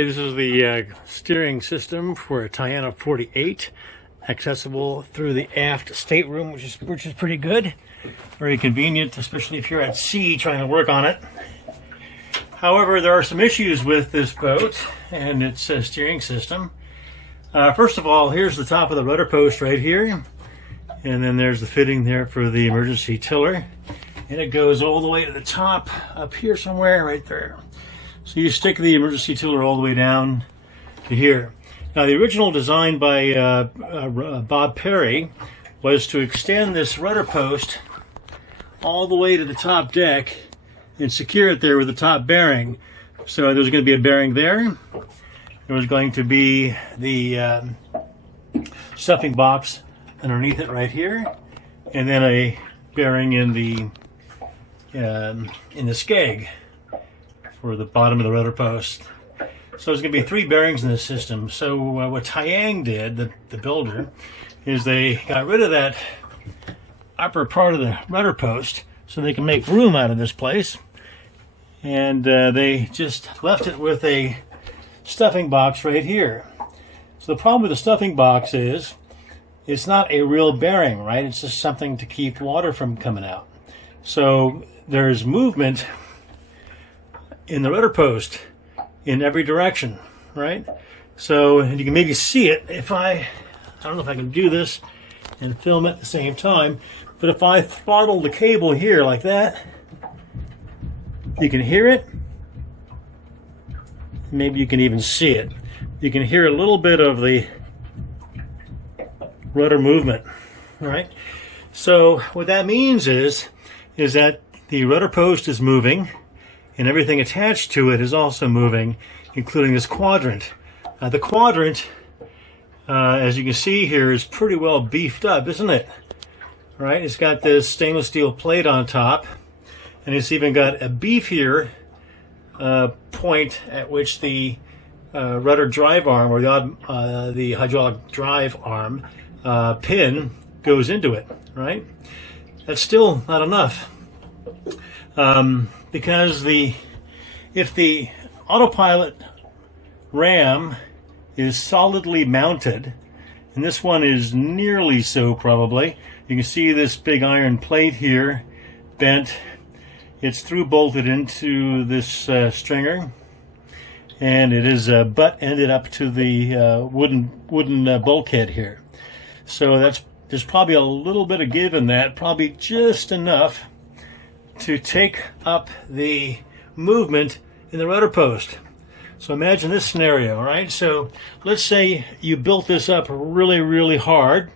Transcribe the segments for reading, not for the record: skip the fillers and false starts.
Okay, this is the steering system for a Tayana 48, accessible through the aft stateroom, which is pretty good. Very convenient, especially if you're at sea trying to work on it. However, there are some issues with this boat and its steering system. First of all, here's the top of the rudder post right here, and then there's the fitting there for the emergency tiller, and it goes all the way to the top up here somewhere right there. So you stick the emergency tiller all the way down to here. Now, the original design by Bob Perry was to extend this rudder post all the way to the top deck and secure it there with the top bearing. So there was going to be a bearing there. There was going to be the stuffing box underneath it right here, and then a bearing in the skeg for the bottom of the rudder post. So there's going to be 3 bearings in this system. So what Tayana did, the builder, is they got rid of that upper part of the rudder post so they can make room out of this place. And they just left it with a stuffing box right here. So the problem with the stuffing box is it's not a real bearing, right? It's just something to keep water from coming out. So there's movement in the rudder post in every direction, right? So, and you can maybe see it if I don't know if I can do this and film at the same time, but if I throttle the cable here like that, you can hear it. Maybe you can even see it. You can hear a little bit of the rudder movement, right? So what that means is that the rudder post is moving, and everything attached to it is also moving, including this quadrant. The quadrant, as you can see here, is pretty well beefed up, isn't it? Right? It's got this stainless steel plate on top, and it's even got a beefier point at which the rudder drive arm, or the hydraulic drive arm pin goes into it, right? That's still not enough. Because if the autopilot ram is solidly mounted, and this one is nearly so probably, you can see this big iron plate here bent. It's through bolted into this stringer, and it is butt ended up to the wooden bulkhead here. So there's probably a little bit of give in that, probably just enough to take up the movement in the rudder post. So imagine this scenario, right? So let's say you built this up really, really hard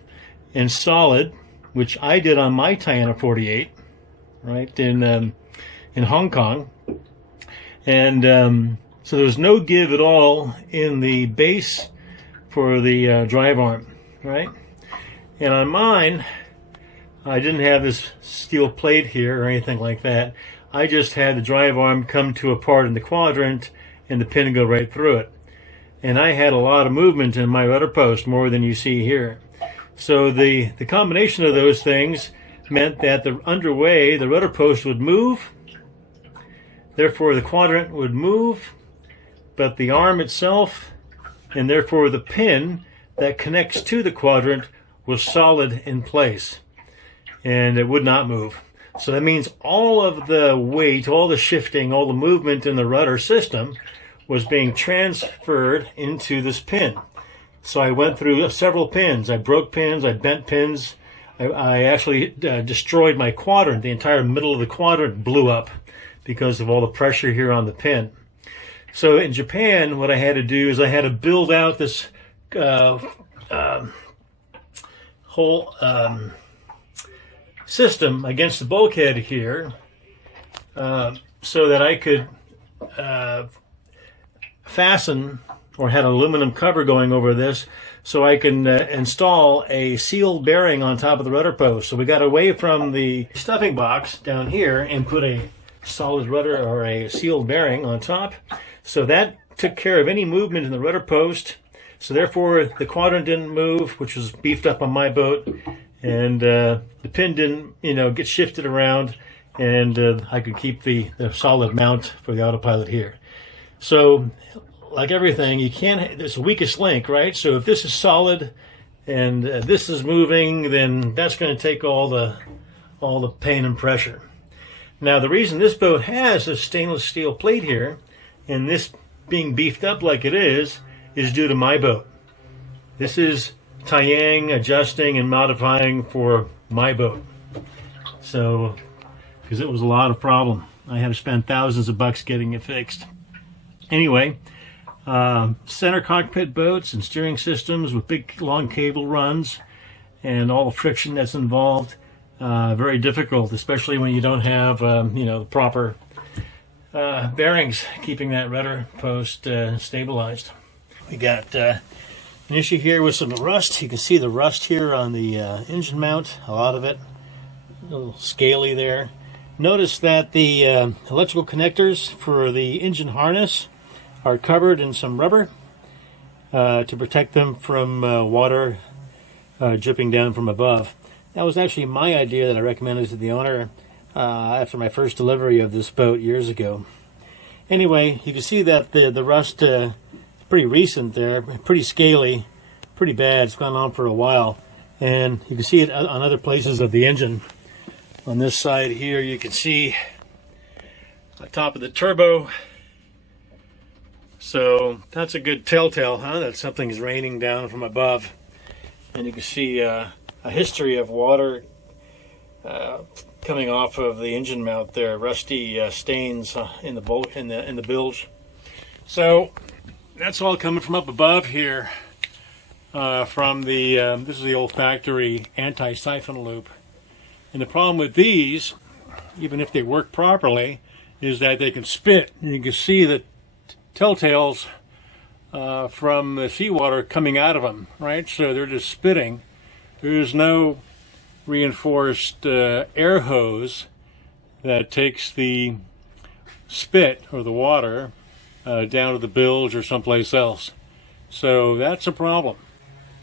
and solid, which I did on my Tayana 48, right, in Hong Kong. And so there was no give at all in the base for the drive arm, right? And on mine, I didn't have this steel plate here or anything like that. I just had the drive arm come to a part in the quadrant and the pin go right through it. And I had a lot of movement in my rudder post, more than you see here. So the combination of those things meant that the underway, the rudder post would move, therefore the quadrant would move, but the arm itself, and therefore the pin that connects to the quadrant, was solid in place, and it would not move. So that means all of the weight, all the shifting, all the movement in the rudder system was being transferred into this pin. So I went through several pins. I broke pins, I bent pins. I actually destroyed my quadrant. The entire middle of the quadrant blew up because of all the pressure here on the pin. So in Japan, what I had to do is I had to build out this whole system against the bulkhead here, so that I could fasten, or had an aluminum cover going over this, so I can install a sealed bearing on top of the rudder post. So we got away from the stuffing box down here and put a solid rudder or a sealed bearing on top. So that took care of any movement in the rudder post. So therefore the quadrant didn't move, which was beefed up on my boat, and the pin didn't, get shifted around, and I could keep the solid mount for the autopilot here. So like everything, you can't, it's the weakest link, right? So if this is solid and this is moving, then that's going to take all the pain and pressure. Now, the reason this boat has a stainless steel plate here, and this being beefed up like it is due to my boat. This is Tayana adjusting and modifying for my boat. So, because it was a lot of problem. I had to spend thousands of bucks getting it fixed. Anyway, center cockpit boats and steering systems with big long cable runs and all the friction that's involved, very difficult, especially when you don't have the proper bearings keeping that rudder post stabilized. We got an issue here with some rust. You can see the rust here on the engine mount, a lot of it, a little scaly there. Notice that the electrical connectors for the engine harness are covered in some rubber to protect them from water dripping down from above. That was actually my idea that I recommended to the owner after my first delivery of this boat years ago. Anyway, you can see that the rust is pretty recent there, pretty scaly, pretty bad. It's gone on for a while. And you can see it on other places of the engine. On this side here, you can see the top of the turbo. So that's a good telltale, huh? That something's raining down from above. And you can see a history of water coming off of the engine mount there, rusty stains in the bilge. So that's all coming from up above here, from the this is the Olfactory Anti-Siphon loop. And the problem with these, even if they work properly, is that they can spit. And you can see the telltales from the seawater coming out of them, right? So they're just spitting. There's no reinforced air hose that takes the spit or the water down to the bilge or someplace else. So that's a problem.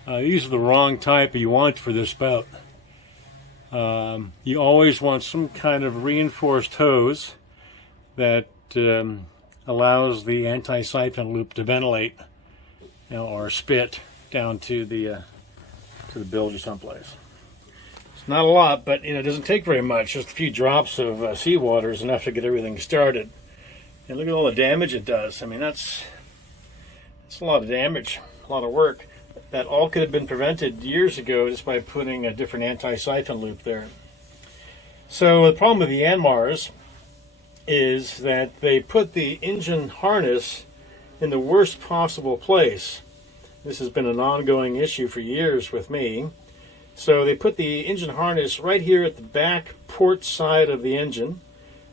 These are the wrong type you want for this boat. You always want some kind of reinforced hose that allows the anti-siphon loop to ventilate, or spit down to the bilge or someplace. It's not a lot, but it doesn't take very much. Just a few drops of seawater is enough to get everything started. And look at all the damage it does. I mean, that's a lot of damage, a lot of work. That all could have been prevented years ago just by putting a different anti-siphon loop there. So the problem with the Yanmars is that they put the engine harness in the worst possible place. This has been an ongoing issue for years with me. So they put the engine harness right here at the back port side of the engine,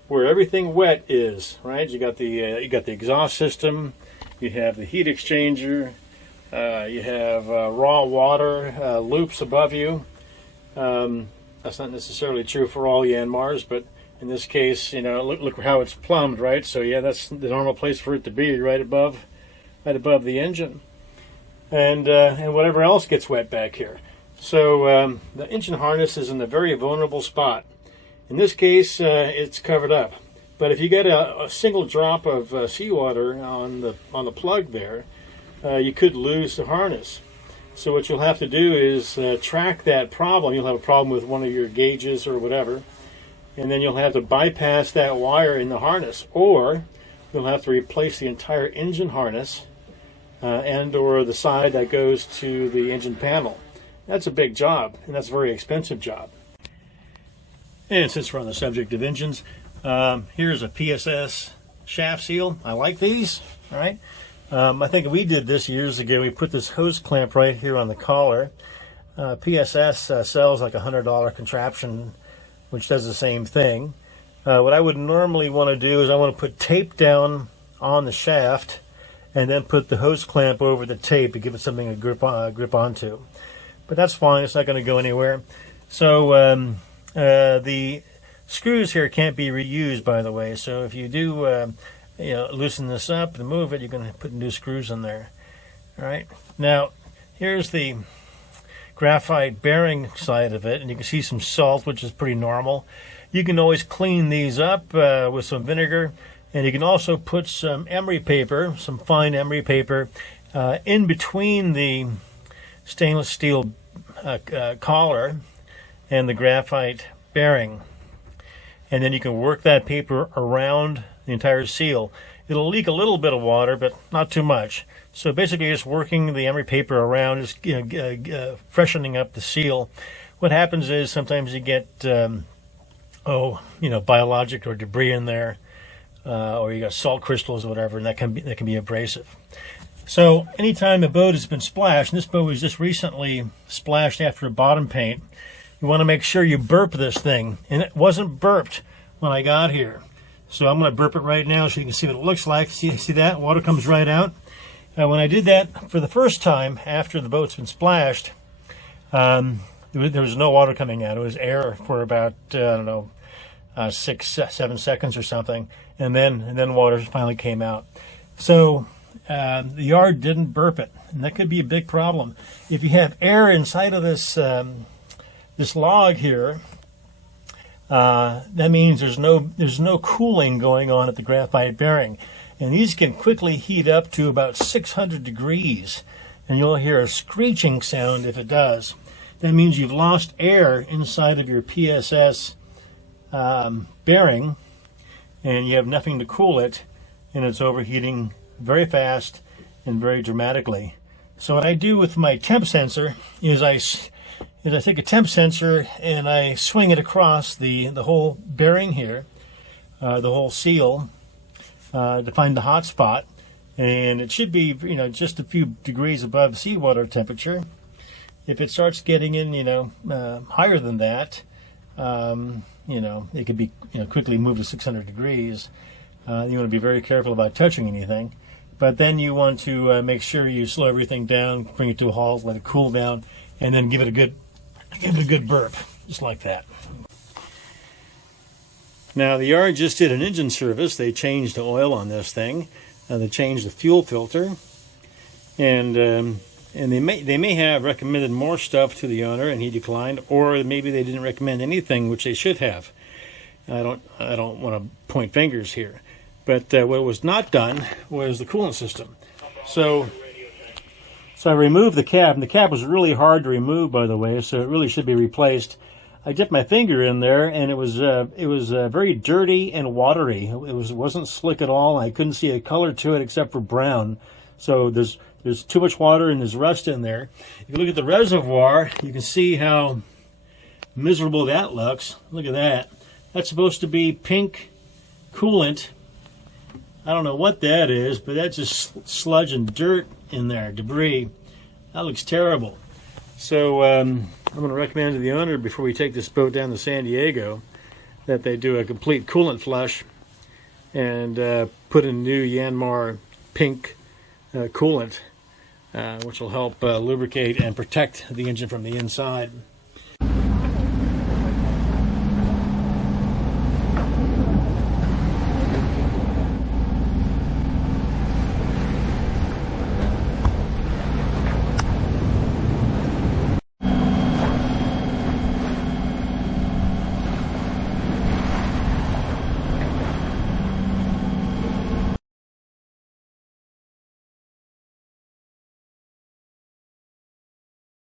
where everything wet is. Right? You got the exhaust system, you have the heat exchanger, you have raw water loops above you. That's not necessarily true for all Yanmars, but in this case, look how it's plumbed, right? So yeah, that's the normal place for it to be, right above the engine, and whatever else gets wet back here. So the engine harness is in a very vulnerable spot. In this case, it's covered up. But if you get a single drop of seawater on the plug there, you could lose the harness. So what you'll have to do is track that problem. You'll have a problem with one of your gauges or whatever, and then you'll have to bypass that wire in the harness, or you'll have to replace the entire engine harness and or the side that goes to the engine panel. That's a big job, and that's a very expensive job. And since we're on the subject of engines, here's a PSS shaft seal. I like these, all right? I think we did this years ago. We put this hose clamp right here on the collar. PSS sells like a $100 contraption, which does the same thing. What I would normally want to do is I want to put tape down on the shaft and then put the hose clamp over the tape to give it something to grip onto. But that's fine. It's not going to go anywhere. So the screws here can't be reused, by the way. So if you do loosen this up and move it, you can put new screws in there. All right. Now, here's the graphite bearing side of it, and you can see some salt, which is pretty normal. You can always clean these up with some vinegar And you can also put some emery paper, some fine emery paper, in between the stainless steel collar and the graphite bearing. And then you can work that paper around the entire seal. It'll leak a little bit of water, but not too much. So basically just working the emery paper around, just freshening up the seal. What happens is sometimes you get biologic or debris in there, or you got salt crystals or whatever, and that can be abrasive. So anytime a boat has been splashed, and this boat was just recently splashed after a bottom paint, you want to make sure you burp this thing. And it wasn't burped when I got here. So I'm going to burp it right now so you can see what it looks like. See that? Water comes right out. When I did that for the first time after the boat's been splashed, there was no water coming out. It was air for about, 6-7 seconds or something. And then water finally came out. So the yard didn't burp it. And that could be a big problem. If you have air inside of this log here, that means there's no cooling going on at the graphite bearing, and these can quickly heat up to about 600 degrees, and you'll hear a screeching sound if it does. That means you've lost air inside of your PSS bearing, and you have nothing to cool it, and it's overheating very fast and very dramatically. So what I do with my temp sensor is I take a temp sensor and I swing it across the whole bearing here, the whole seal, to find the hot spot, and it should be just a few degrees above seawater temperature. If it starts getting in higher than that, it could be quickly moved to 600 degrees. You want to be very careful about touching anything, but then you want to make sure you slow everything down, bring it to a halt, let it cool down, and then give it a good burp, just like that. Now the yard just did an engine service. They changed the oil on this thing. They changed the fuel filter, and they may have recommended more stuff to the owner, and he declined, or maybe they didn't recommend anything, which they should have. I don't want to point fingers here, but what was not done was the coolant system. So I removed the cap, and the cap was really hard to remove, by the way, so it really should be replaced. I dipped my finger in there, and it was very dirty and watery. It wasn't slick at all. I couldn't see a color to it except for brown. So there's too much water and there's rust in there. If you look at the reservoir, you can see how miserable that looks. Look at that. That's supposed to be pink coolant. I don't know what that is, but that's just sludge and dirt in there, debris. That looks terrible. So I'm going to recommend to the owner, before we take this boat down to San Diego, that they do a complete coolant flush and put in new Yanmar pink coolant, which will help lubricate and protect the engine from the inside.